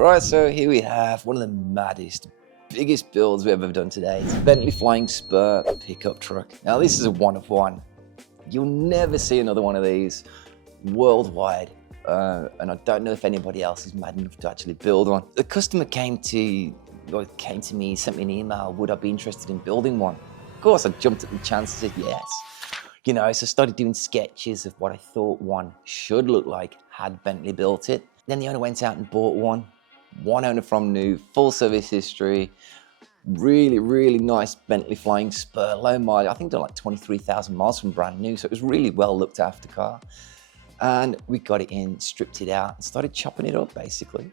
Right, so here we have one of the maddest, biggest builds we've ever done today. It's a Bentley Flying Spur pickup truck. Now this is a one of one. You'll never see another one of these worldwide. And I don't know if anybody else is mad enough to actually build one. The customer came to me, sent me an email, would I be interested in building one? Of course, I jumped at the chance and said yes. So I started doing sketches of what I thought one should look like had Bentley built it. Then the owner went out and bought one owner from new, full service history, really nice Bentley Flying Spur, low mileage. I think they're like 23,000 miles from brand new, so it was really well looked after car. And we got it in, stripped it out, and started chopping it up, basically.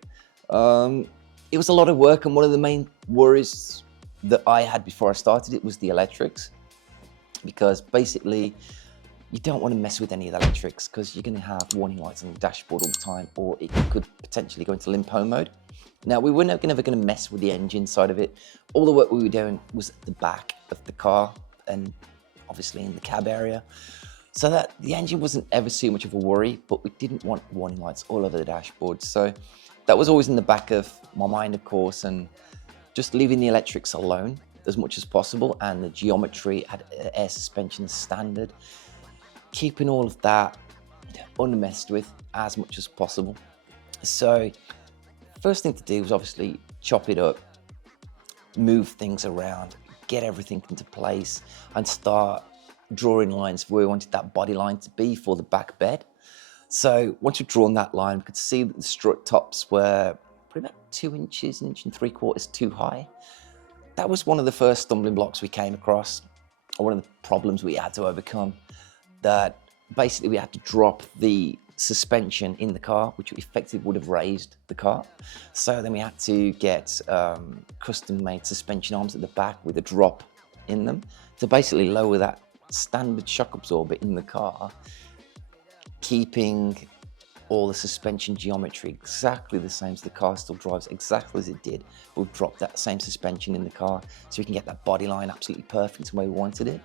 It was a lot of work, and one of the main worries that I had before I started it was the electrics. Because basically, you don't want to mess with any of the electrics because you're going to have warning lights on the dashboard all the time, or it could potentially go into limpo mode. Now, we were never going to mess with the engine side of it. All the work we were doing was at the back of the car and obviously in the cab area. So that the engine wasn't ever too much of a worry, but we didn't want warning lights all over the dashboard. So that was always in the back of my mind, of course, and just leaving the electrics alone as much as possible, and the geometry, had air suspension standard, keeping all of that unmessed with as much as possible. So first thing to do was obviously chop it up, move things around, get everything into place, and start drawing lines where we wanted that body line to be for the back bed. So once we'd drawn that line, we could see that the strut tops were probably about 2 inches, 1 3/4 inches too high. That was one of the first stumbling blocks we came across, or one of the problems we had to overcome, that basically we had to drop the suspension in the car, which effectively would have raised the car. So then we had to get custom-made suspension arms at the back with a drop in them to basically lower that standard shock absorber in the car, keeping all the suspension geometry exactly the same, so the car still drives exactly as it did. We've dropped that same suspension in the car so we can get that body line absolutely perfect the way we wanted it.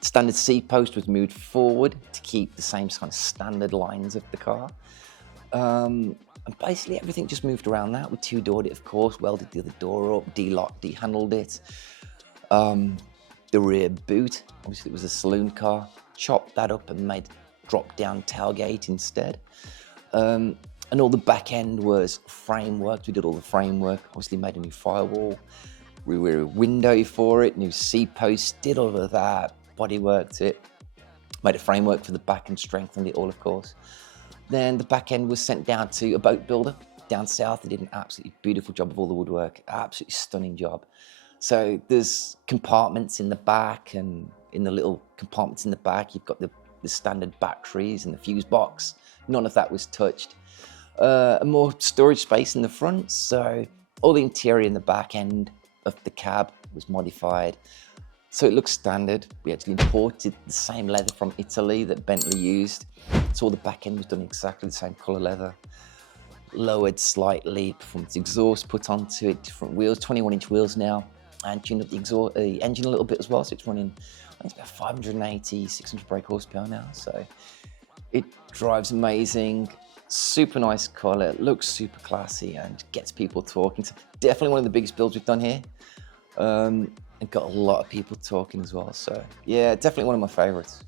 The standard seat post was moved forward to keep the same kind of standard lines of the car. And basically everything just moved around that. We two-doored it, of course, welded the other door up, de-locked, de-handled it. The rear boot, obviously it was a saloon car, chopped that up and made drop-down tailgate instead. And all the back end was framework. We did all the framework, obviously made a new firewall, rear window for it, new seat posts, did all of that, body worked it, made a framework for the back and strengthened it all, of course. Then the back end was sent down to a boat builder down south. They did an absolutely beautiful job of all the woodwork, absolutely stunning job. So there's compartments in the back, and in the little compartments in the back, you've got the standard batteries and the fuse box. None of that was touched. A more storage space in the front, so all the interior in the back end of the cab was modified. So it looks standard. We actually imported the same leather from Italy that Bentley used. So all the back end was done exactly the same color leather. Lowered slightly, performance exhaust put onto it, different wheels, 21-inch wheels now, and tuned up the engine a little bit as well. So it's running, I think it's about 580, 600 brake horsepower now. So it drives amazing, super nice color, looks super classy, and gets people talking. So definitely one of the biggest builds we've done here. And got a lot of people talking as well. So yeah, definitely one of my favorites.